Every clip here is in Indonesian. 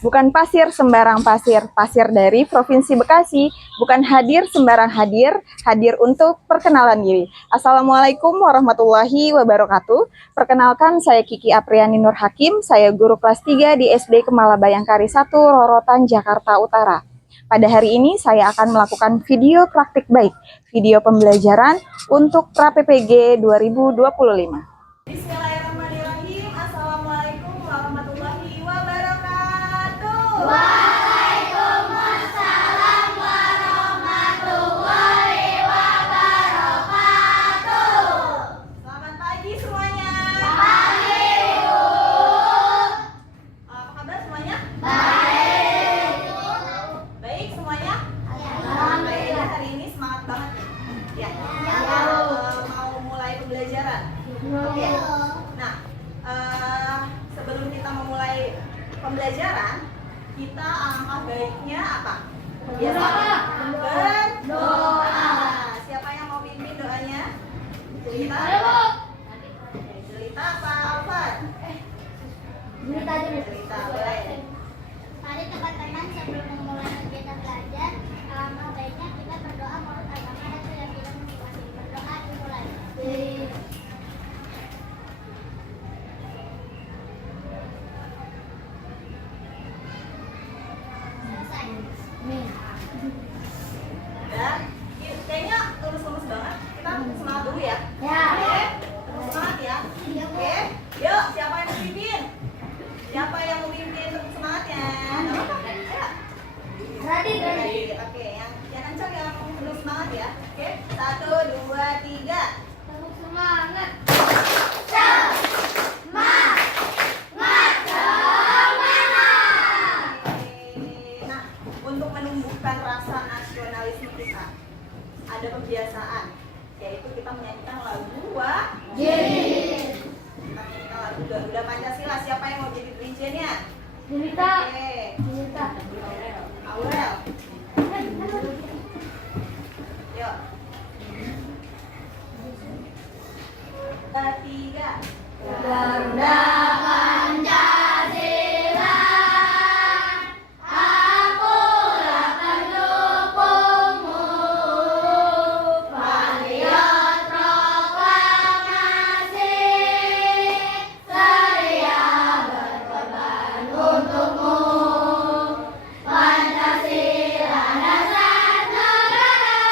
Bukan pasir sembarang pasir, pasir dari Provinsi Bekasi. Bukan hadir sembarang hadir, hadir untuk perkenalan diri. Assalamualaikum warahmatullahi wabarakatuh. Perkenalkan, saya Kiki Apriani Nur Hakim, saya guru kelas 3 di SD Kemala Bayangkari 1, Rorotan, Jakarta Utara. Pada hari ini saya akan melakukan video praktik baik, video pembelajaran untuk pra-PPG 2025. Bismillahirrahmanirrahim. Assalamualaikum warahmatullahi wabarakatuh. Waalaikumsalam warahmatullahi wabarakatuh. Selamat pagi semuanya. Pagi, Bu. Apa kabar semuanya? Baik. Baik semuanya? Alhamdulillah. Hari ini semangat banget ya. Ya. Mau mulai pembelajaran. Oke. Nah, sebelum kita memulai pembelajaran, kita alangkah baiknya apa? Biasanya berdoa. Siapa yang mau pimpin doanya? Jelita? Jelita apa Alfan? Jelita, boleh. Mari teman-teman, sebelum memulai kegiatan belajar, alangkah baiknya kita berdoa menurut agama dan keyakinan masing-masing. Berdoa dimulai. Selesai. Dan kayaknya lulus-lulus banget. Kita semangat dulu ya. Ya. Oke, semangat ya. Oke, yuk siapa yang mau pimpin? Siapa yang mau pimpin untuk semangatnya? Gak apa-apa. Ayo. Ready. Oke, yang kencang yang penuh semangat ya. Oke, 1, 2, 3. Tepuk semangat. Nah, untuk menumbuhkan rasa nasionalisme kita, ada kebiasaan, yaitu kita menyanyikan lagu Jadi. Kita menyanyikan lagu Garuda Pancasila. Siapa yang mau jadi dirijennya? Jelita. Oke, Jelita. Aurel. Yuk. 3. Garuda Pancasila, akulah pendukungmu. Patriot proklamasi, sedia berkorban untukmu. Pancasila dasar negara,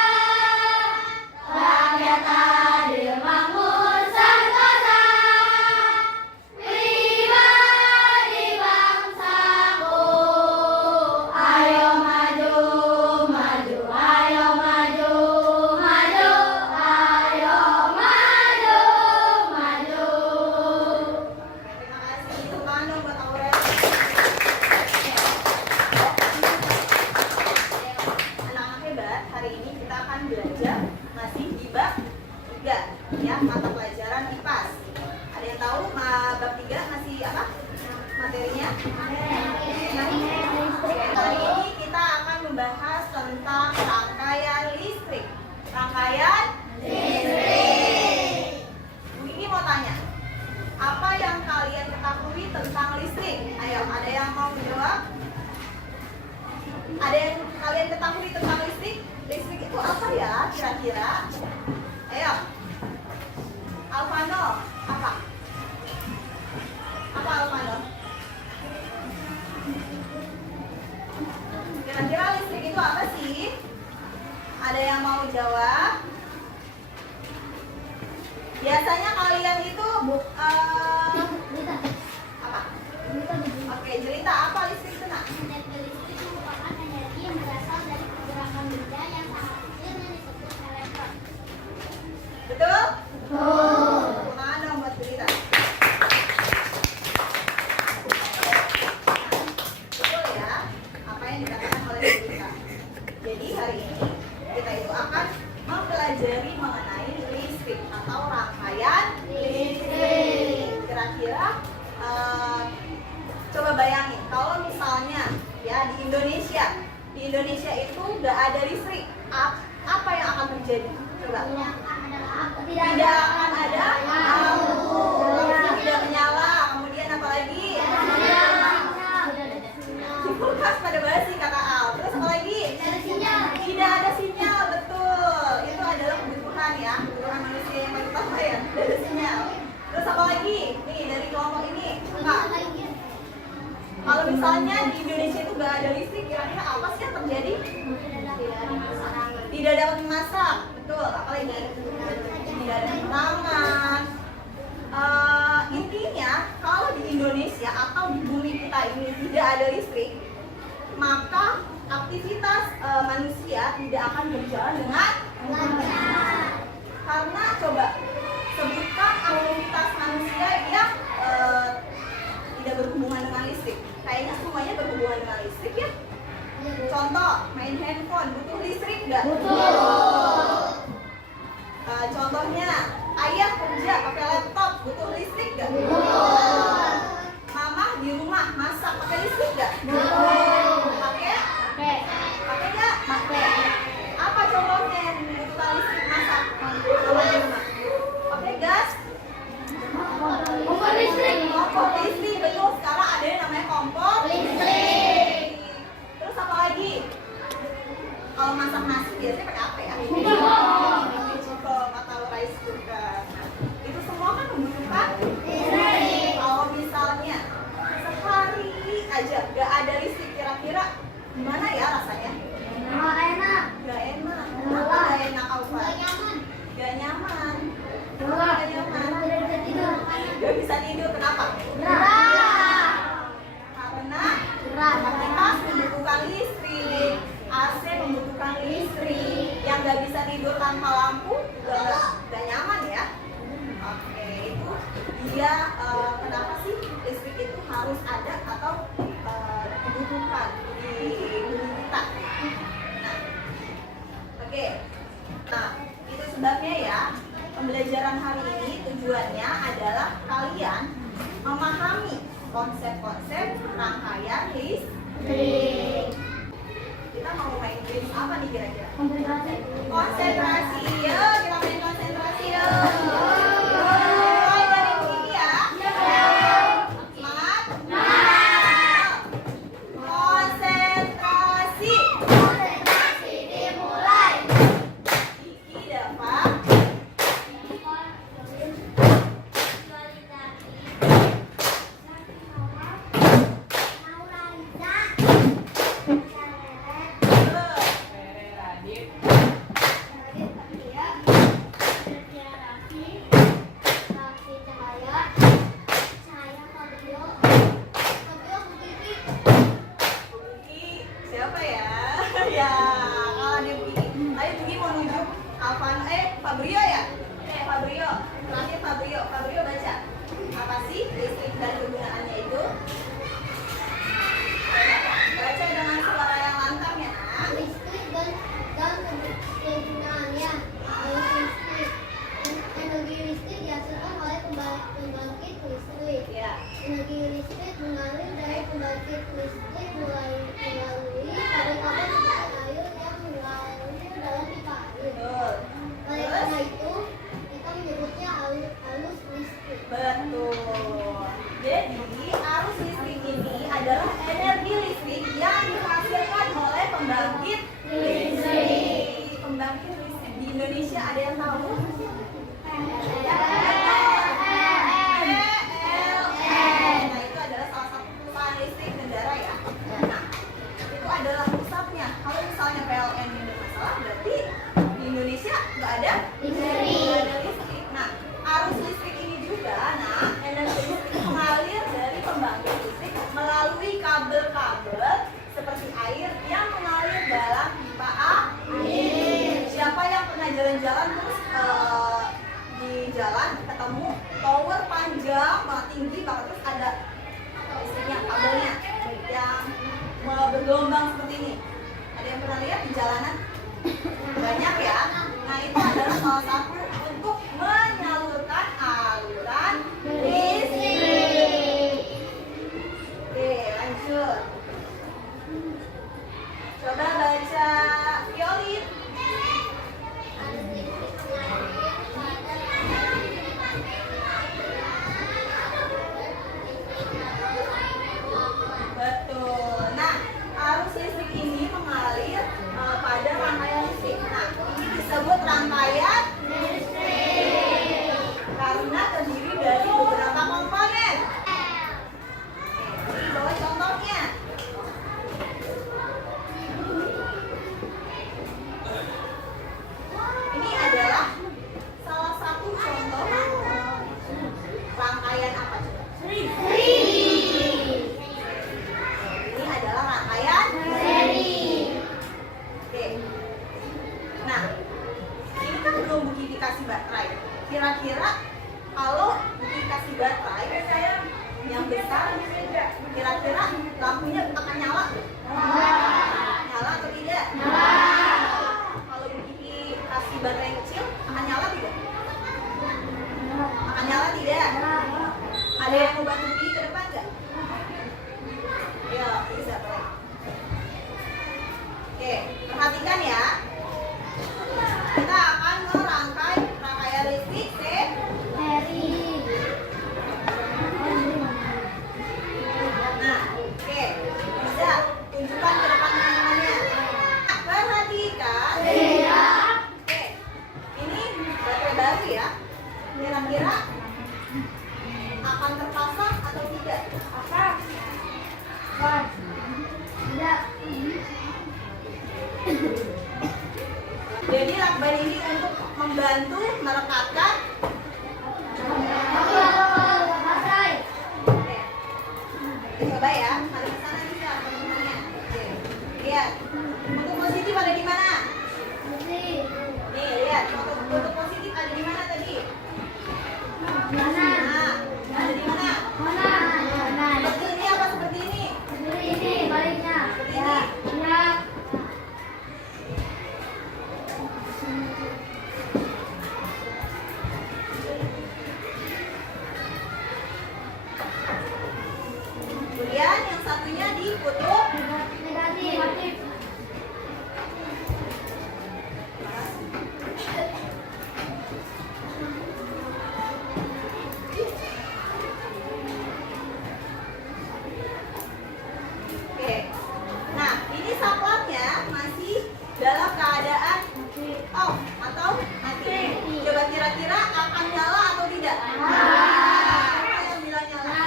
rakyat adil makmur sentosa. Pribadi bangsaku, ayo maju, maju, ayo maju, maju, ayo maju, maju. Terima kasih. Tepuk tangan dong buat Aurel. Anak-anak hebat, hari ini kita akan belajar masih di bab 3 ya, mata pelajaran IPAS. Ada yang tahu bab 3 masih apa materinya? Hari ini kita akan membahas tentang rangkaian listrik. Rangkaian listrik. Bu ini mau tanya, apa yang kalian ketahui tentang listrik? Ayo, ada yang mau menjawab? Ada yang kalian ketahui tentang listrik? Listrik itu apa ya kira-kira? Ayo. Alvano, apa? Apa Alvano? Kira-kira listrik itu apa sih? Ada yang mau jawab? Biasanya kalian itu apa? Oke, Jelita, apa listrik itu nak? Energi listrik merupakan energi yang berasal dari pergerakan benda yang sangat kecil yang disebut elektron. Betul? Tepuk tangan dong buat Jelita. Betul ya, apa yang dikatakan oleh Jelita. Jadi hari ini kita itu akan mempelajari mengenai listrik atau rangkaian listrik. Kira-kira coba bayangin kalau misalnya ya di Indonesia itu nggak ada listrik, apa yang akan terjadi? Coba. Tidak akan ada lampu, tidak menyala, kemudian apa lagi? kulkas pada basi kata Al. Terus apa lagi? Tidak ada sinyal, betul. Itu adalah kebutuhan ya, kebutuhan manusia yang paling utama ya. Tidak ada sinyal. Terus apa lagi? Nih dari kelompok ini, Kak. Kalau misalnya di Indonesia itu nggak ada listrik, kira-kira apa sih yang terjadi? Tidak dapat memasak, betul. Apa lagi? Tidak ada penerangan. Intinya kalau di Indonesia atau di bumi kita ini tidak ada listrik, maka aktivitas manusia tidak akan berjalan dengan lancar. Karena coba sebutkan aktivitas manusia yang tidak berhubungan dengan listrik. Kayaknya semuanya berhubungan dengan listrik ya. Contoh, main handphone butuh listrik nggak? Butuh. Contohnya, ayah kerja pakai laptop butuh listrik nggak? Butuh. Mama di rumah masak pakai listrik nggak? Butuh. Pakai? Pakai nggak? Pakai. Apa contohnya yang membutuhkan listrik masak? Kalau di rumah? Pakai gas? Kompor listrik. Kompor listrik, betul. Sekarang ada yang namanya kompor listrik. Terus apa lagi? Kalau masak nasi biasanya pakai apa ya? Cukup atau rice cooker. Nah, itu semua kan membutuhkan listrik. Kalau misalnya sehari aja gak ada listrik, kira-kira gimana ya rasanya? Gak enak. Gak enak. Kenapa gak enak, Alfa? Gak nyaman. Gak nyaman. Kenapa gak nyaman? Gak bisa tidur. Kenapa? Karena aktivitas membutuhkan listrik. AC membutuhkan listrik. Yang gak bisa tidur tanpa lampu gak nyaman ya. Oke, itu dia kenapa sih listrik itu harus ada atau dibutuhkan di bumi kita. Nah, oke. Nah, itu sebabnya ya. Pembelajaran hari ini tujuannya adalah kalian memahami konsep-konsep rangkaian listrik. Kita mau main game apa nih kira-kira? Konsentrasi. Yuk, kita main konsentrasi yuk. Mulai dari sini ya. Semangat. Konsentrasi. Konsentrasi dimulai. Kiki dapat. Siapa ya? Ya, kalau ada Bugi. Ayo Bugi mau nunjuk Alvan, Fabrio ya? Fabrio. Terakhir Fabrio. Fabrio baca. Apa sih listrik dan kegunaannya itu? Baca dengan suara yang lantang ya, Nak. Listrik dan kegunaannya. Energi listrik dihasilkan oleh pembangkit listrik. Ya. Energi listrik mengalir dari pembangkit listrik melalui kabel-kabel seperti air yang mengalir dalam pipa air. Betul. Oleh karena itu, kita menyebutnya arus listrik. Betul. Jadi arus listrik ini adalah energi listrik yang dihasilkan oleh pembangkit listrik. Pembangkit listrik di Indonesia ada yang tahu? Nah, itu adalah salah satu perusahaan listrik negara ya. Nah, itu adalah pusatnya. Kalau misalnya PLN ini bermasalah, berarti di Indonesia nggak ada listrik. Nah, arus listrik ini juga, energi listrik mengalir dari pembangkit listrik melalui kabel-kabel seperti air yang mengalir dalam pipa air. Siapa yang pernah jalan-jalan terus di jalan ketemu tower panjang banget, tinggi banget, terus ada listriknya, kabelnya yang bergelombang seperti ini. Ada yang pernah lihat di jalanan? Banyak ya. Nah, itu adalah salah satu untuk menyalurkan aliran listrik. Oke, lanjut. Coba baca Violet. Betul. Nah, akan nyala? Nyala atau tidak? Kalau Bibi kasih baterai yang kecil, akan nyala tidak? Akan nyala tidak? Ada yang mau bantu Bibi ke depan nggak? Ayo, bisa boleh. Oke, perhatikan ya. Kita akan merangkai rangkaian listrik Nah, oke, bisa tunjukkan ke depan teman-temannya. Perhatikan. Oke, ini baterai baru ya. Kira-kira akan terpasang atau tidak? Jadi lakban ini untuk membantu merekatkan. Oke, coba ya, tarik ke sana bisa teman-temannya. Oke, lihat. Untuk positif ada di mana? Nih, lihat. Untuk positif ada di mana tadi? Nah, ada di mana? Seperti ini apa seperti ini? Seperti ini. Kemudian yang satunya di kutub Negatif. Oke. Nah, ini saklapnya masih dalam keadaan off atau mati. Coba kira-kira akan nyala atau tidak? Siapa yang bilang nyala?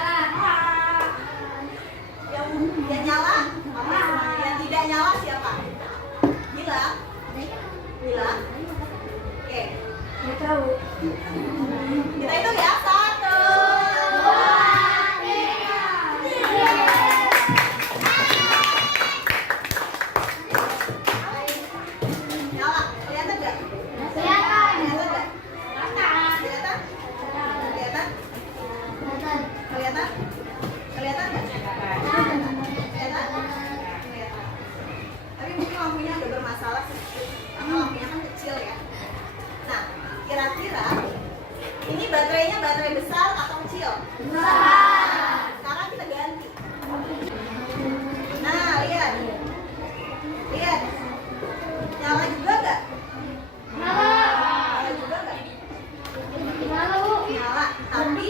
Yang nyala? Oke, semuanya. Yang tidak nyala siapa? Bilang? Bilang? Oke. Kita hitung ya. 1, 2, 3. Nyala. Kelihatan nggak? Kelihatan nggak? Kelihatan? Kelihatan? Kelihatan? Kelihatan nggak? Kelihatan? Kelihatan. Tapi mungkin lampunya agak bermasalah sedikit. Karena lampunya kan kecil ya. Nah, kira-kira ini baterainya baterai besar atau kecil? Sekarang kita ganti. Nah, lihat. Lihat. Nyala juga nggak? Nyala juga nggak? Nyala. Tapi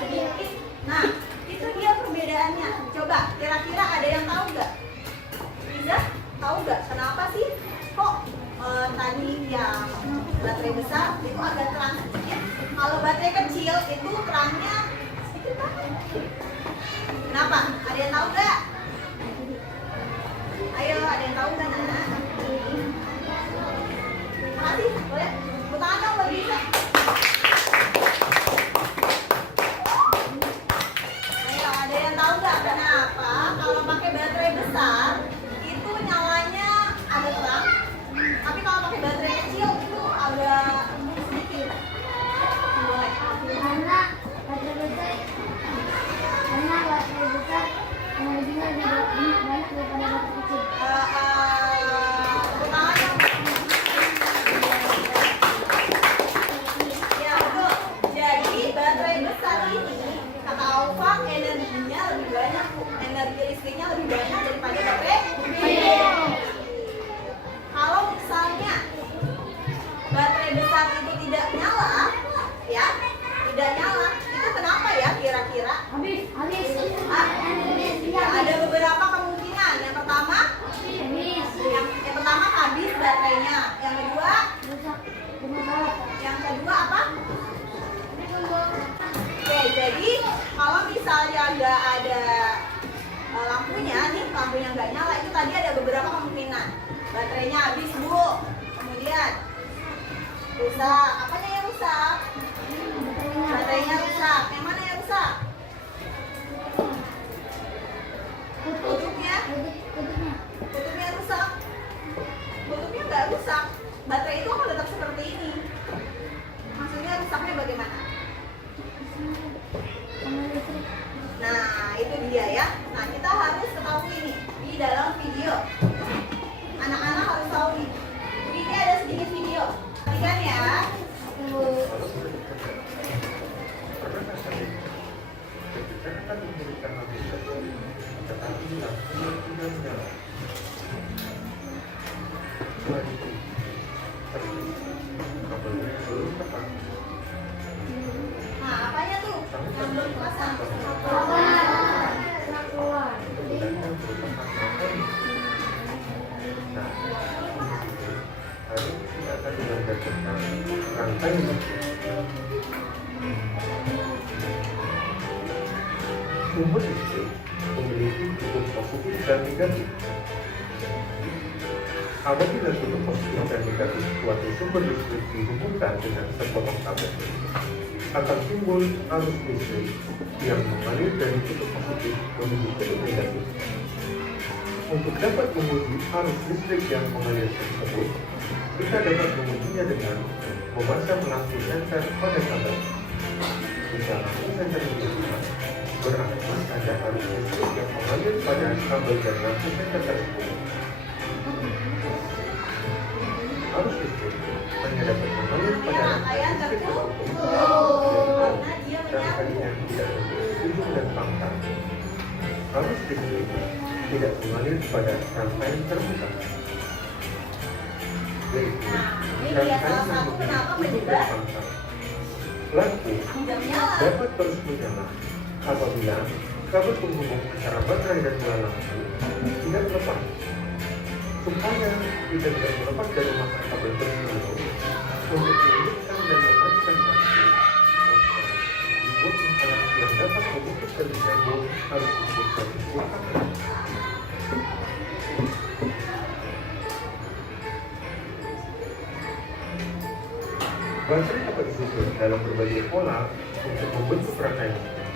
sedikit. Nah, itu dia perbedaannya. Coba, kira-kira ada yang tahu nggak? Riza, tahu nggak kenapa sih kok tadi yang baterai besar itu agak terang sedikit? Kalau baterai kecil itu terangnya sedikit banget. Kenapa? Ada yang tahu nggak? Ayo, ada yang tahu nggak, Nana? Makasih, boleh? Tepuk tangan dong buat Riza. Ayo, ada yang tahu nggak kenapa kalau pakai baterai besar itu nyalanya agak terang, tapi kalau pakai baterai kecil itu agak sedikit. Boleh. Karena baterai besar energinya lebih banyak daripada baterai kecil. Tepuk tangan dong. Ya, betul. Jadi baterai besar ini kata Alfa energinya lebih banyak, energi listriknya lebih banyak daripada baterai kecil. Kalau misalnya baterai besar itu tidak nyala, ya, tidak nyala, itu kenapa ya kira-kira? Habis. Ada beberapa kemungkinan. Yang pertama habis baterainya. Yang kedua apa? Oke, jadi kalau misalnya nggak ada lampunya, nih lampunya nggak nyala, itu tadi ada beberapa kemungkinan. Baterainya habis, Bu. Kemudian rusak. Apanya yang rusak? Baterainya rusak. Yang mana yang rusak? Kutubnya rusak. Kutubnya nggak rusak. Baterai itu akan tetap seperti ini. Maksudnya rusaknya bagaimana? Nah, itu dia ya. Nah, kita harus ketahui nih di dalam video. Anak-anak harus tahu nih. Ini ada sedikit video. Perhatikan ya. Nah, apanya tuh? Yang belum dipasang. Sumber listrik memiliki kutub positif dan negatif. Apabila kutub positif dan negatif suatu sumber listrik dihubungkan dengan sepotong kabel, akan timbul arus listrik yang mengalir dari kutub positif menuju kutub negatif. Untuk dapat menguji arus listrik yang mengalir tersebut, kita dapat mengujinya dengan memasang lampu senter pada kabel. Jika lampu senter digunakan, berarti ada arus listrik yang mengalir pada kabel dan lampu senter tersebut. Arus listrik hanya dapat mengalir pada listrik tertentu dan tadinya tidak memiliki ujung dan pangkal. Arus listrik tidak mengalir pada rangkaian terbuka. Yaitu rangkaian yang memiliki ujung dan pangkal. Lampu dapat terus menyala apabila kabel penghubung antara baterai dan bola lampu tidak lepas. Supaya kita tidak melepas dari memasang kabel tersebut, untuk menghidupkan dan mematikan lampu, dibuat instalasi yang dapat memutus dan menyambung arus listrik dari sebuah kabel. Baterai dapat disusun dalam berbagai pola untuk membentuk rangkaian listrik.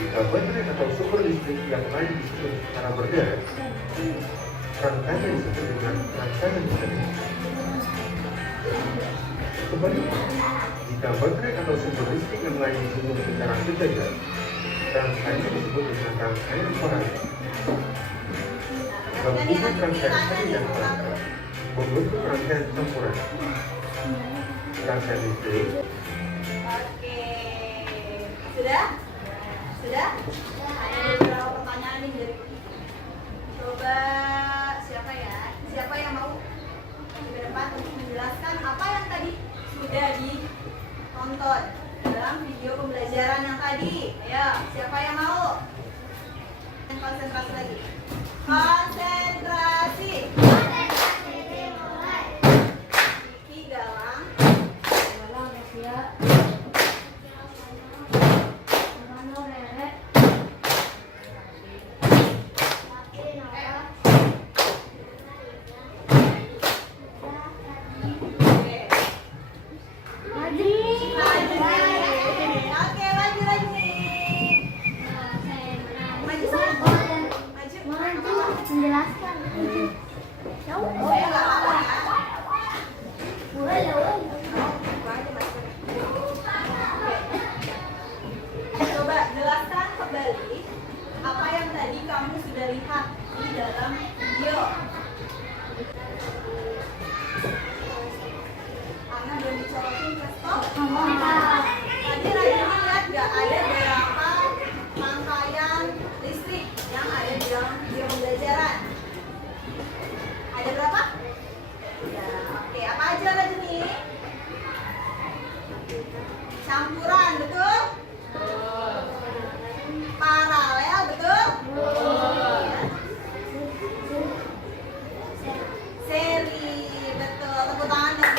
Jika baterai atau sumber listrik yang lain disusun secara berderet, rangkaian disebut dengan rangkaian listrik. Sebaliknya, jika baterai atau sumber listrik yang lain disusun secara sejajar, rangkaian disebut dengan rangkaian paralel. Gabungan rangkaian seri dan paralel membentuk rangkaian campuran. Rangkaian listrik. Oke. Sudah? Sudah? Ada beberapa pertanyaan nih dari coba siapa ya? Siapa yang mau ke depan untuk menjelaskan apa yang tadi sudah ditonton dalam video pembelajaran yang tadi? Ayo, siapa yang mau? Konsentrasi lagi. Konsentrasi. Kiki Galang. Oke, maju nih. Maju sana. Maju. Menjelaskan. Oh ya, nggak apa-apa ya. Coba jelaskan kembali apa yang tadi kamu sudah lihat di dalam video. Karena belum dicolokin ke stop. Tadi Rajin lihat nggak ada berapa rangkaian listrik yang ada di dalam video pembelajaran? Ada berapa? Ya, oke. Apa aja Rajin? Campuran, betul? Paralel, betul? Seri, betul. Tepuk tangan dong.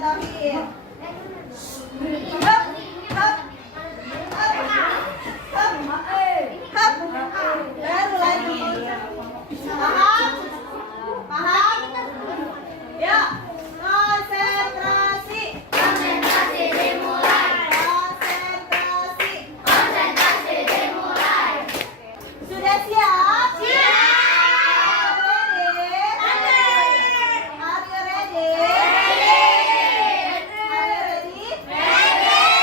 tauhid. Hap, hap, hap, baru lagi. Paham? Paham? Ya, konsentrasi. Konsentrasi dimulai. Konsentrasi. Konsentrasi dimulai. Sudah siap? Siap. Ready? Are you ready? Ready. Are you ready? Ready.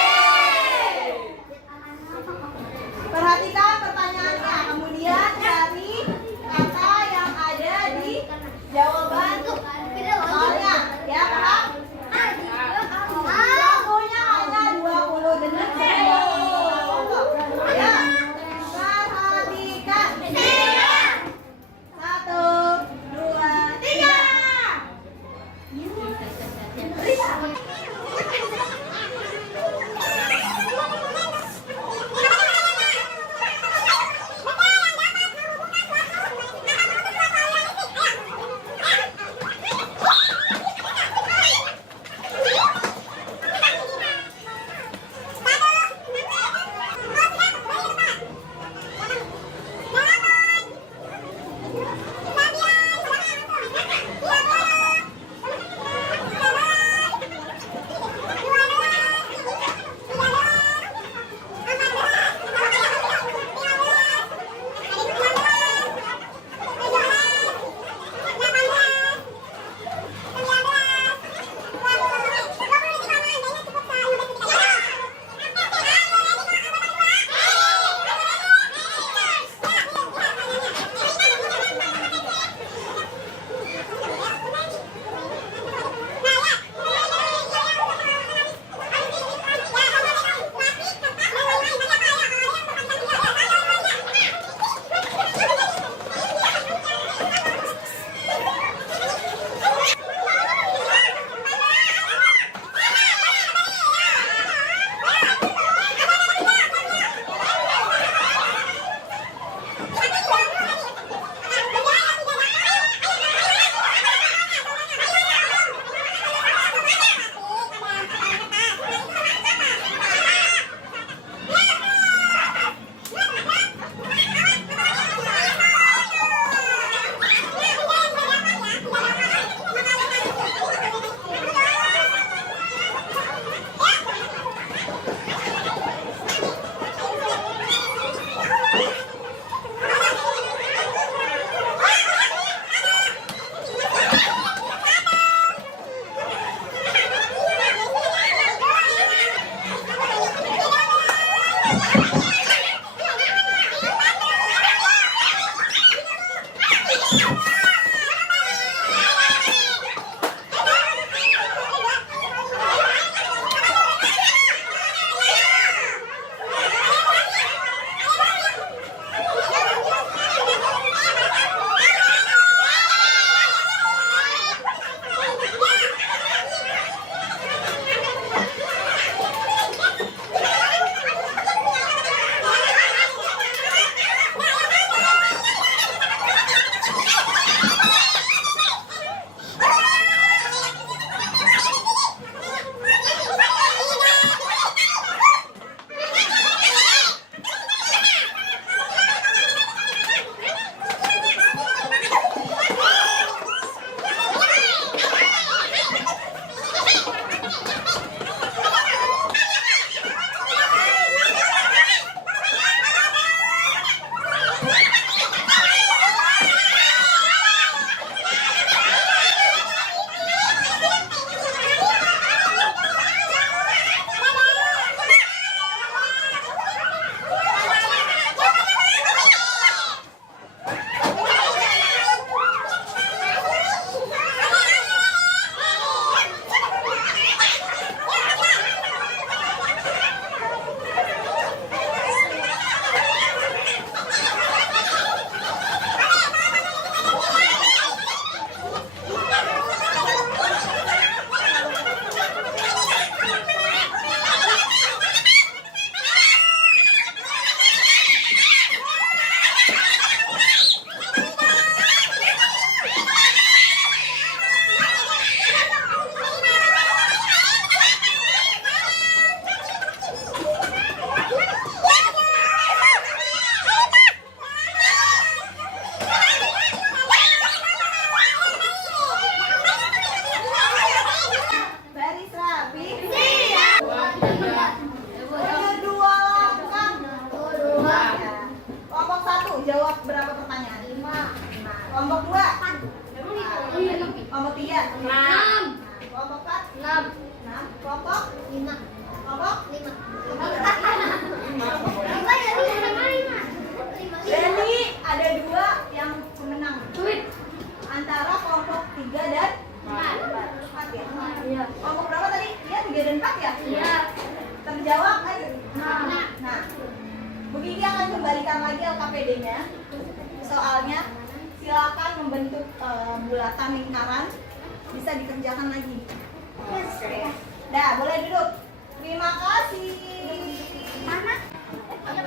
Kelompok 4? 6. Kelompok? 5. Kelompok? 5. Jadi ada 2 yang pemenang antara kelompok 3 dan 4 ya? Iya. Kelompok berapa tadi? Iya, 3 dan 4 ya? Iya. Terjawab kan? Nah, Bu Gigi akan kembalikan lagi LKPD-nya. Soalnya silakan membentuk bulatan lingkaran, bisa dikerjakan lagi. Oke. Dah, boleh duduk. Terima kasih. Mana? Apa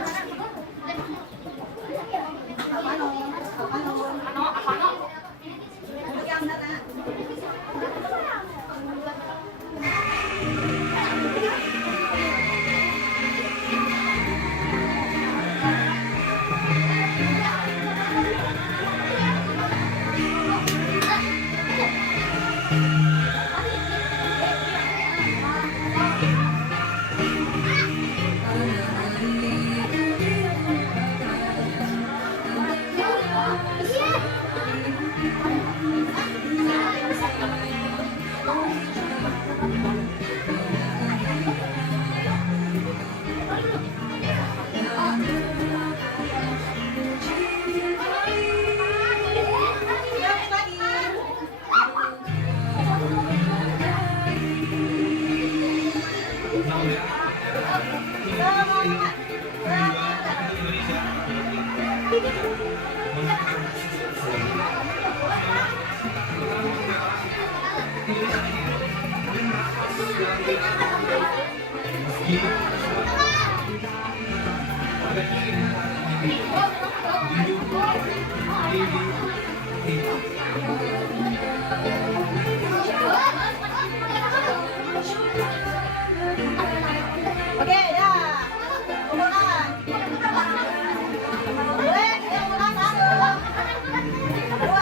no? Duduk yang mana? Oke, dah. Ulangan. Boleh, kita ulang 1, 2.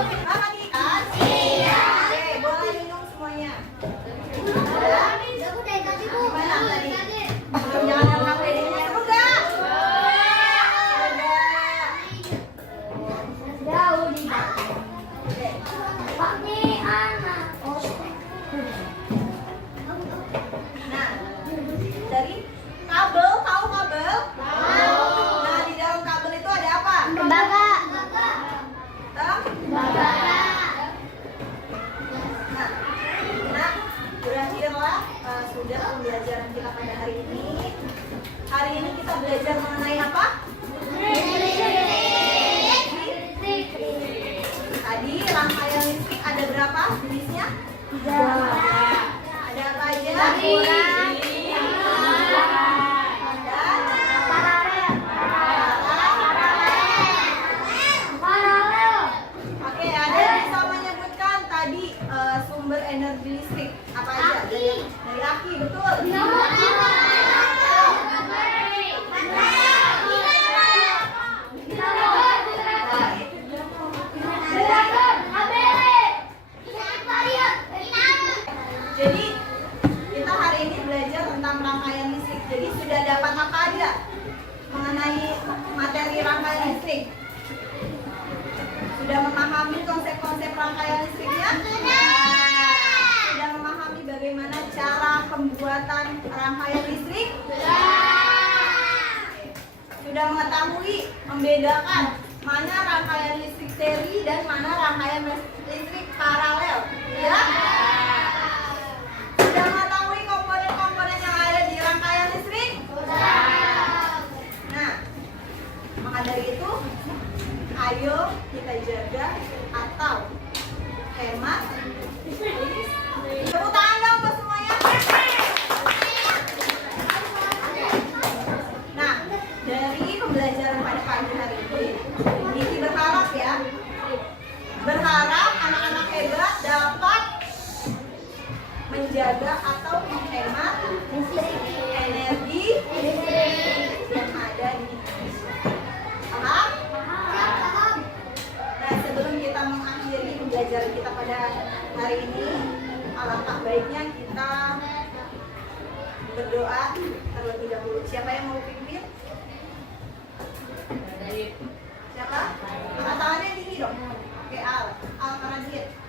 Makan ikan? Iya. Oke, boleh minum semuanya. Gimana tadi? Jangan LKPD-nya seru nggak? Nah, dari kabel, tahu kabel? Nah, di dalam kabel itu ada apa? Berakhirlah sudah pembelajaran kita pada hari ini. Hari ini kita belajar mengenai apa? Tadi rangkaian listrik ada berapa jenisnya? 3. Ada apa aja? Oke, ada yang bisa menyebutkan tadi sumber energi listrik apa aja? Dari aki, betul. Jadi kita hari ini belajar tentang rangkaian listrik. Jadi sudah dapat apa aja mengenai materi rangkaian listrik? Sudah memahami konsep-konsep rangkaian listriknya? Sudah memahami bagaimana cara pembuatan rangkaian listrik? Sudah mengetahui membedakan mana rangkaian listrik seri dan mana rangkaian listrik paralel? Ya? Sudah mengetahui komponen-komponen yang ada di rangkaian listrik? Nah, maka dari itu, ayo kita jaga atau hemat listrik. Tepuk tangan dong buat semuanya. Nah, dari pembelajaran pada pagi hari ini, Gigi berharap ya, berharap anak-anak hebat dapat menjaga atau menghemat energi yang ada di Indonesia. Paham? Nah, sebelum kita mengakhiri pembelajaran kita pada hari ini, alangkah baiknya kita berdoa terlebih dahulu. Siapa yang mau pimpin? Siapa? Angkat tangannya tinggi dong. Oke, Al. Al Karadit.